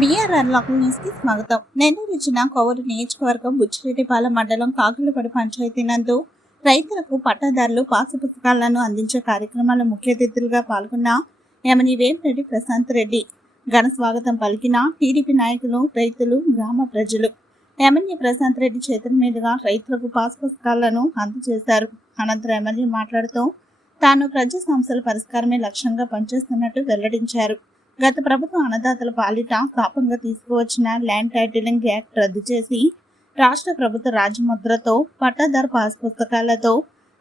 BRR లాకల్ న్యూస్కి స్వాగతం. నెల్లూరు జిల్లా కోవూరు నియోజకవర్గం బుచ్చిరెడ్డిపాలెం మండలం కాకులపడి పంచాయతీ నందు రైతులకు పట్టాదారులు పాసు పుస్తకాలను అందించే కార్యక్రమాల ముఖ్య అతిథులుగా పాల్గొన్న యమని వేమిరెడ్డి ప్రశాంత్ రెడ్డి. ఘన స్వాగతం పలికిన టీడీపీ నాయకులు రైతులు గ్రామ ప్రజలు. ఎమ్మెల్యే ప్రశాంత్ రెడ్డి చేతుల మీదుగా రైతులకు పాసు పుస్తకాలను అందజేశారు. అనంతరం ఎమ్మెల్యే మాట్లాడుతూ తాను ప్రజా సమస్యల పరిష్కారమే లక్ష్యంగా పనిచేస్తున్నట్టు వెల్లడించారు. గత ప్రభుత్వం అన్నదాతల పాలిట స్థాపంగా తీసుకువచ్చిన ల్యాండ్ టైటిలింగ్ యాక్ట్ రద్దు చేసి రాష్ట్ర ప్రభుత్వ రాజముద్రతో పట్టాదారు పాస్ పుస్తకాలతో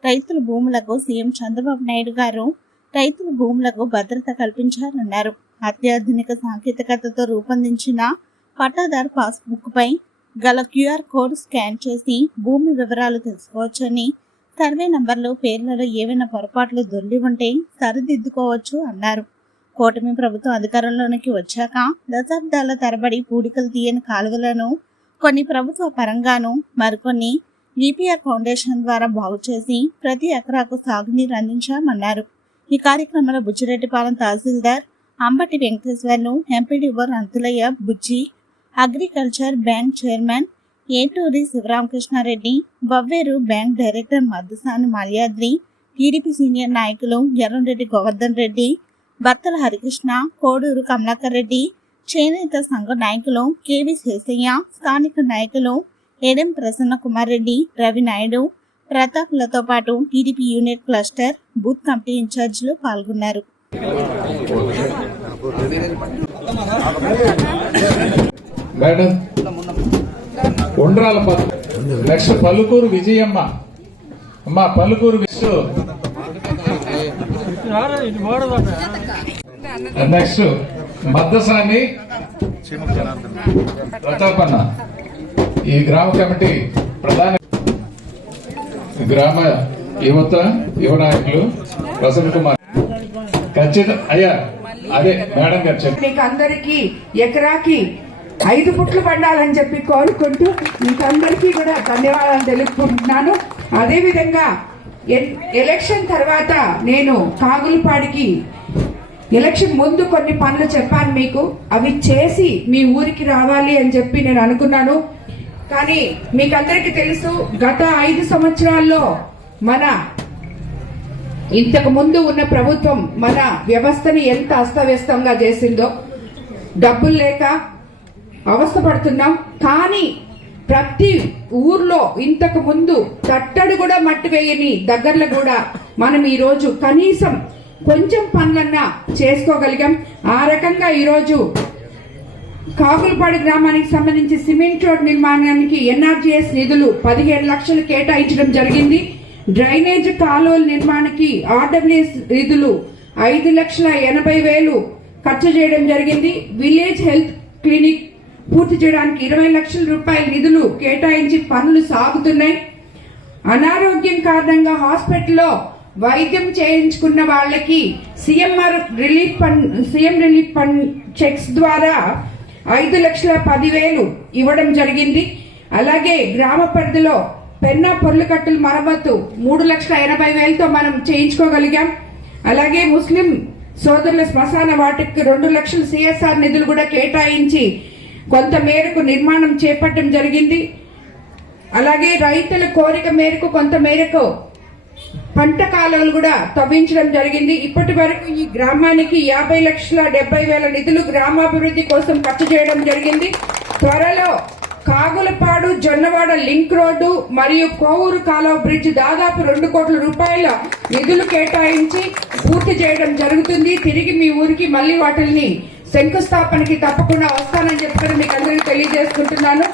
రైతుల భూములకు సీఎం చంద్రబాబు నాయుడు గారు రైతుల భూములకు భద్రత కల్పించారన్నారు. అత్యాధునిక సాంకేతికతతో రూపొందించిన పట్టాదారు పాస్ బుక్ పై గల క్యూఆర్ కోడ్ స్కాన్ చేసి భూమి వివరాలు తెలుసుకోవచ్చని సర్వే నంబర్లు పేర్లలో ఏవైనా పొరపాట్లు దొర్లి ఉంటే సరిదిద్దుకోవచ్చు అన్నారు. కూటమి ప్రభుత్వం అధికారంలోనికి వచ్చాక దశాబ్దాల తరబడి పూడికలు తీయని కాలువలను కొన్ని ప్రభుత్వ పరంగాను మరికొన్ని ఈపీఆర్ ఫౌండేషన్ ద్వారా బాగు చేసి ప్రతి ఎకరాకు సాగునీరు అందించామన్నారు. ఈ కార్యక్రమంలో బుచ్చిరెడ్డిపాలెం తహసీల్దార్ Ambati Venkateswarlu MPDO Anthulaiah Bujji agriculture bank chairman Eturi Sivaramakrishnareddy Bavveru bank director Maddusani Malyadri TDP senior నాయకులు ఎర్రంరెడ్డి గోవర్ధన్ రెడ్డి బత్తల హరికృష్ణ కోడూరు కమలాకర్ రెడ్డి చేనేత సంఘ నాయకులు కేవి శేషయ్య స్థానిక నాయకులు ఏడెం ప్రసన్న కుమార్ రెడ్డి రవి నాయుడు ప్రతాప్లతో పాటు TDP unit cluster booth committee ఇన్ఛార్జీలు పాల్గొన్నారు. మేడం ఉండ్రాల పలుకూరు విజయమ్మ. అమ్మ పలుకూరు విష్ణు. నెక్స్ట్ మద్దసాని ప్రతాపన్న. ఈ గ్రామ కమిటీ ప్రధాన గ్రామ యువత యువ నాయకులు ప్రసన్న కుమార్. ఖచ్చితంగా అయ్యా అదే మేడం గారు చెప్పారు మీకు అందరికీ ఎకరాకి ఐదు పుట్లు పండాలని చెప్పి కోరుకుంటూ మీకు అందరికీ కూడా ధన్యవాదాలు తెలుపుకుంటున్నాను. అదేవిధంగా ఎలక్షన్ తర్వాత నేను కాగులపాడికి ఎలక్షన్ ముందు కొన్ని పనులు చెప్పాను మీకు. అవి చేసి మీ ఊరికి రావాలి అని చెప్పి నేను అనుకున్నాను. కానీ మీకు అందరికీ తెలుసు గత ఐదు సంవత్సరాల్లో మన ఇంతకు ముందు ఉన్న ప్రభుత్వం మన వ్యవస్థని ఎంత అస్తవ్యస్తంగా చేసిందో. డబ్బులు లేక అవస్థపడుతున్నాం. కానీ ప్రతి ఊర్లో ఇంతకు ముందు తట్టడు కూడా మట్టి వేయని దగ్గరలో కూడా మనం ఈ రోజు కనీసం కొంచెం పనులన్నా చేసుకోగలిగాం. ఆ రకంగా ఈరోజు కాకులపాడు గ్రామానికి సంబంధించి సిమెంట్ రోడ్ నిర్మాణానికి ఎన్ఆర్జీఎస్ నిధులు పదిహేడు లక్షలు కేటాయించడం జరిగింది. డ్రైనేజ్ కాలువల నిర్మాణానికి ఆర్డబ్ల్యూఎస్ నిధులు ఐదు లక్షల ఎనభై వేలు ఖర్చు చేయడం జరిగింది. విలేజ్ హెల్త్ క్లినిక్ పూర్తి చేయడానికి ఇరవై లక్షల రూపాయల నిధులు కేటాయించి పనులు సాగుతున్నాయి. అనారోగ్యం కారణంగా హాస్పిటల్లో వైద్యం చేయించుకున్న వాళ్ళకి CMR relief fund CM relief fund cheques ద్వారా ఐదు లక్షల పదివేలు ఇవ్వడం జరిగింది. అలాగే గ్రామ పరిధిలో పెన్నా పొర్లుకట్టుల మరమ్మతు మూడు లక్షల ఎనభై వేలతో మనం చేయించుకోగలిగాం. అలాగే ముస్లిం సోదరుల శ్మశాన వాటికి రెండు లక్షల సిఎస్ఆర్ నిధులు కూడా కేటాయించి కొంత మేరకు నిర్మాణం చేపట్టడం జరిగింది. అలాగే రైతుల కోరిక మేరకు కొంత మేరకు పంట కాలువలు కూడా తవ్వించడం జరిగింది. ఇప్పటి వరకు ఈ గ్రామానికి యాభై లక్షల డెబ్బై వేల నిధులు గ్రామాభివృద్ధి కోసం ఖర్చు చేయడం జరిగింది. త్వరలో కాగులపాడు జొన్నవాడ లింక్ రోడ్డు మరియు కోవూరు కాలువ బ్రిడ్జ్ దాదాపు రెండు కోట్ల రూపాయల నిధులు కేటాయించి పూర్తి చేయడం జరుగుతుంది. తిరిగి మీ ఊరికి మళ్ళీ వాటిని శంకుస్థాపనకి తప్పకుండా వస్తానని చెప్పి మీకు అందరికీ తెలియజేసుకుంటున్నాను.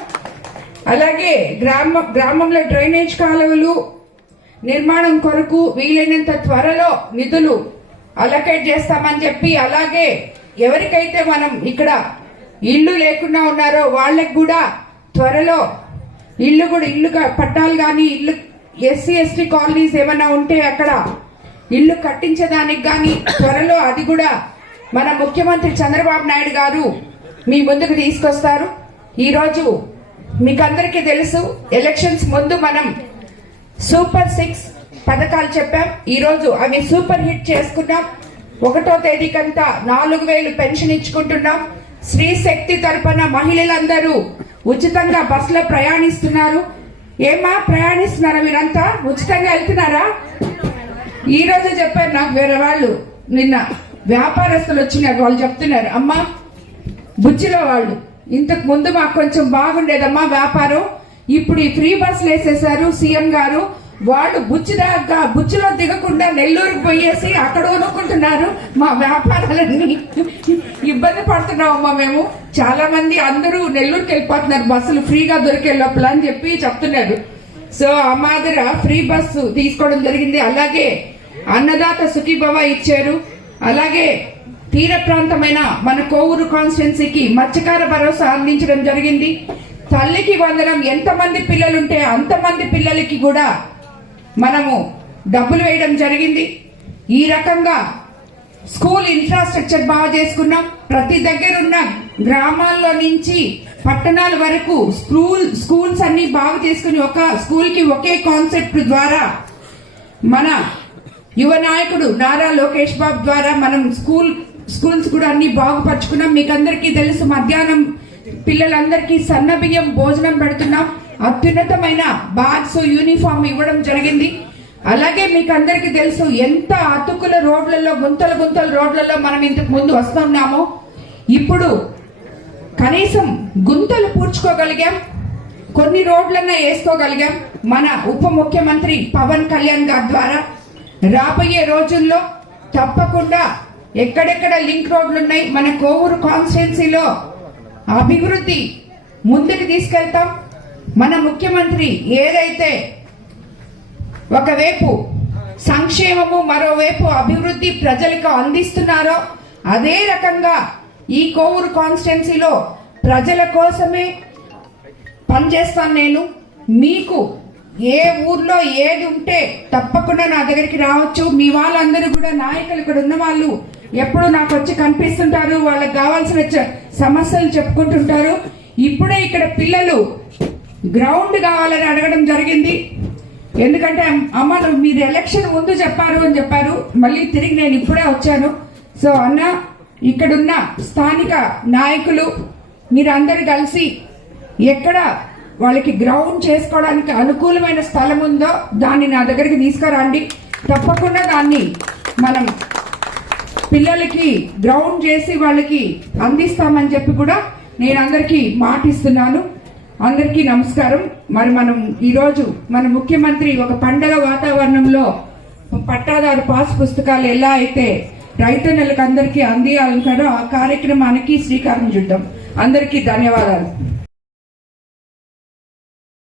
అలాగే గ్రామ గ్రామంలో డ్రైనేజ్ కాలువలు నిర్మాణం కొరకు వీలైనంత త్వరలో నిధులు అలకేట్ చేస్తామని చెప్పి అలాగే ఎవరికైతే మనం ఇక్కడ ఇల్లు లేకుండా ఉన్నారో వాళ్ళకి కూడా త్వరలో ఇల్లు కూడా ఇల్లు పట్టాలు కానీ ఇల్లు ఎస్సీ ఎస్టీ కాలనీస్ ఏమైనా ఉంటే అక్కడ ఇల్లు కట్టించడానికి కానీ త్వరలో అది కూడా మన ముఖ్యమంత్రి చంద్రబాబు నాయుడు గారు మీ ముందుకు తీసుకొస్తారు. ఈరోజు మీకు అందరికీ తెలుసు ఎలక్షన్స్ ముందు మనం సూపర్ సిక్స్ పథకాలు చెప్పాం. ఈరోజు అవి సూపర్ హిట్ చేసుకున్నాం. ఒకటో తేదీకంతా నాలుగు వేలు పెన్షన్ ఇచ్చుకుంటున్నాం. స్త్రీ శక్తి తరపున మహిళలందరూ ఉచితంగా బస్సులో ప్రయాణిస్తున్నారు. ఏమా ప్రయాణిస్తున్నారా మీరంతా? ఉచితంగా వెళ్తున్నారా? ఈ రోజు చెప్పారు నాకు వేరే వాళ్ళు నిన్న. వ్యాపారస్తులు వచ్చినారు వాళ్ళు చెప్తున్నారు అమ్మా బుచ్చిలో వాళ్ళు ఇంతకు ముందు మాకు కొంచెం బాగుండేదమ్మా వ్యాపారం ఇప్పుడు ఈ ఫ్రీ బస్సులు వేసేసారు సీఎం గారు వాళ్ళు బుచ్చి దాకా బుచ్చిలో దిగకుండా నెల్లూరుకు పోయేసి అక్కడ కొనుక్కుంటున్నారు మా వ్యాపారాలన్నీ. ఇబ్బంది పడుతున్నామమ్మా మేము. చాలా మంది అందరూ నెల్లూరుకి వెళ్ళిపోతున్నారు బస్సులు ఫ్రీగా దొరికే లోపల అని చెప్పి చెప్తున్నారు. సో ఆ మాదిర ఫ్రీ బస్సు తీసుకోవడం జరిగింది. అలాగే అన్నదాత సుఖీభవ ఇచ్చారు. అలాగే తీర ప్రాంతమైన మన కోవూరు కాన్స్టిట్యున్సీకి మత్స్యకార భరోసా అందించడం జరిగింది. తల్లికి వందనం ఎంతమంది పిల్లలుంటే అంతమంది పిల్లలకి కూడా మనము డబ్బులు వేయడం జరిగింది. ఈ రకంగా స్కూల్ ఇన్ఫ్రాస్ట్రక్చర్ బాగా చేసుకున్నాం. ప్రతి దగ్గరున్న గ్రామాల్లో నుంచి పట్టణాల వరకు స్కూల్ స్కూల్స్ అన్ని బాగా చేసుకుని ఒక స్కూల్కి ఒకే కాన్సెప్ట్ ద్వారా మన యువ నాయకుడు నారా లోకేష్ బాబు ద్వారా మనం స్కూల్ స్కూల్స్ కూడా అన్ని బాగుపరుచుకున్నాం. మీకు అందరికీ తెలుసు మధ్యాహ్నం పిల్లలందరికీ సన్న బియ్యం భోజనం పెడుతున్నాం. అత్యున్నతమైన బ్యాగ్స్ యూనిఫామ్ ఇవ్వడం జరిగింది. అలాగే మీకు అందరికీ తెలుసు ఎంత అతుకుల రోడ్లలో గుంతలు గుంతలు రోడ్లలో మనం ఇంతకు ముందు వస్తున్నామో. ఇప్పుడు కనీసం గుంతలు పూడ్చుకోగలిగాం. కొన్ని రోడ్లన్నా వేసుకోగలిగాం. మన ఉప ముఖ్యమంత్రి పవన్ కళ్యాణ్ గారి ద్వారా రాబోయే రోజుల్లో తప్పకుండా ఎక్కడెక్కడ లింక్ రోడ్లు ఉన్నాయి మన కోవూరు కాన్స్టిట్యున్సీలో అభివృద్ధి ముందుకు తీసుకెళ్తాం. మన ముఖ్యమంత్రి ఏదైతే ఒకవైపు సంక్షేమము మరోవైపు అభివృద్ధి ప్రజలకు అందిస్తున్నారో అదే రకంగా ఈ కోవూరు కాన్స్టిట్యున్సీలో ప్రజల కోసమే పనిచేస్తాను నేను. మీకు ఏ ఊర్లో ఏది ఉంటే తప్పకుండా నా దగ్గరికి రావచ్చు. మీ వాళ్ళందరూ కూడా నాయకులు ఇక్కడ ఉన్న వాళ్ళు ఎప్పుడు నాకు వచ్చి కనిపిస్తుంటారు. వాళ్ళకి కావాల్సిన సమస్యలు చెప్పుకుంటుంటారు. ఇప్పుడే ఇక్కడ పిల్లలు గ్రౌండ్ కావాలని అడగడం జరిగింది. ఎందుకంటే అమ్మ మీరు ఎలక్షన్ ముందు చెప్పారు అని చెప్పారు. మళ్ళీ తిరిగి నేను ఇప్పుడే వచ్చాను. సో అన్న ఇక్కడున్న స్థానిక నాయకులు మీరందరూ కలిసి ఎక్కడ వాళ్ళకి గ్రౌండ్ చేసుకోవడానికి అనుకూలమైన స్థలం ఉందో దాన్ని నా దగ్గరికి తీసుకురండి. తప్పకుండా దాన్ని మనం పిల్లలకి గ్రౌండ్ చేసి వాళ్ళకి అందిస్తామని చెప్పి కూడా నేను అందరికీ మాటిస్తున్నాను. అందరికీ నమస్కారం. మరి మనం ఈరోజు మన ముఖ్యమంత్రి ఒక పండగ వాతావరణంలో పట్టాదారు పాస్ పుస్తకాలు ఎలా అయితే రైతన్నలకు అందరికీ అందియాలనుకున్నారో ఆ కార్యక్రమానికి శ్రీకారం చుట్టాం. అందరికీ ధన్యవాదాలు.